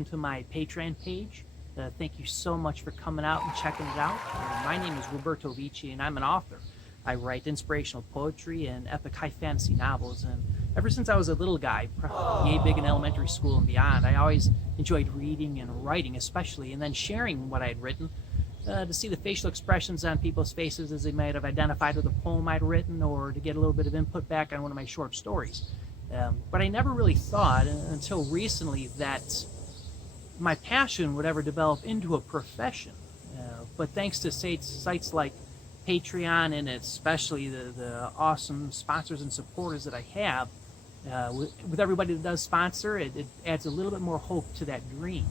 welcome to my Patreon page. Thank you so much for coming out and checking it out. My name is Roberto Vici, and I'm an author. I write inspirational poetry and epic high fantasy novels, and ever since I was a little guy, yay big in elementary school and beyond, I always enjoyed reading and writing especially, and then sharing what I had written to see the facial expressions on people's faces as they might have identified with a poem I'd written, or to get a little bit of input back on one of my short stories. But I never really thought until recently that my passion would ever develop into a profession. But thanks to sites like Patreon, and especially the awesome sponsors and supporters that I have, with everybody that does sponsor, it adds a little bit more hope to that dream.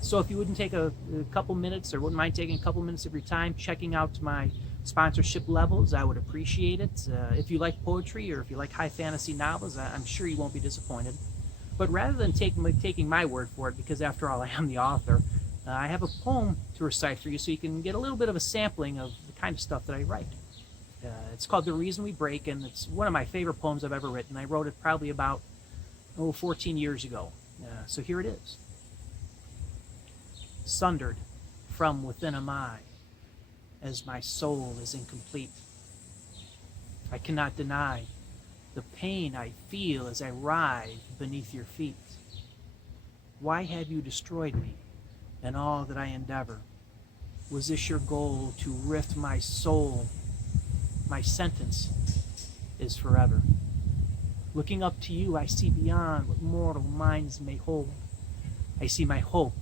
So if you wouldn't take a couple minutes, or wouldn't mind taking a couple minutes of your time checking out my sponsorship levels, I would appreciate it. If you like poetry, or if you like high fantasy novels, I'm sure you won't be disappointed. But rather than taking my word for it, because after all I am the author, I have a poem to recite for you so you can get a little bit of a sampling of the kind of stuff that I write. It's called The Reason We Break, and it's one of my favorite poems I've ever written. I wrote it probably about 14 years ago. So here it is. Sundered from within am I, as my soul is incomplete. I cannot deny the pain I feel as I writhe beneath your feet. Why have you destroyed me and all that I endeavor? Was this your goal, to rift my soul? My sentence is forever. Looking up to you, I see beyond what mortal minds may hold. I see my hope,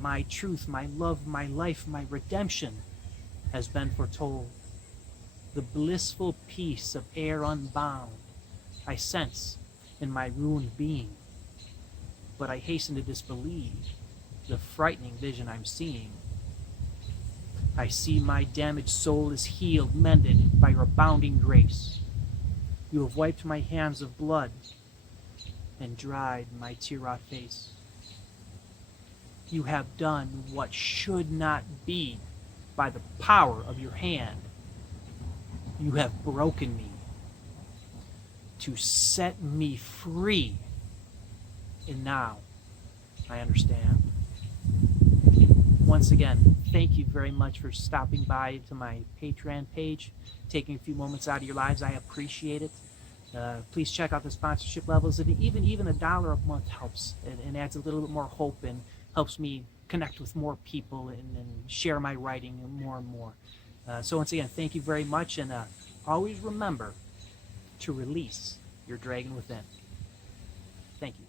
my truth, my love, my life, my redemption has been foretold. The blissful peace of air unbound I sense in my ruined being, but I hasten to disbelieve the frightening vision I'm seeing. I see my damaged soul is healed, mended by your abounding grace. You have wiped my hands of blood and dried my tear-rot face. You have done what should not be by the power of your hand. You have broken me to set me free. And now I understand. Once again, thank you very much for stopping by to my Patreon page, taking a few moments out of your lives. I appreciate it. Please check out the sponsorship levels, and even $1 a month helps, and adds a little bit more hope and helps me connect with more people and share my writing more and more. So once again, thank you very much, and always remember to release your dragon within. Thank you.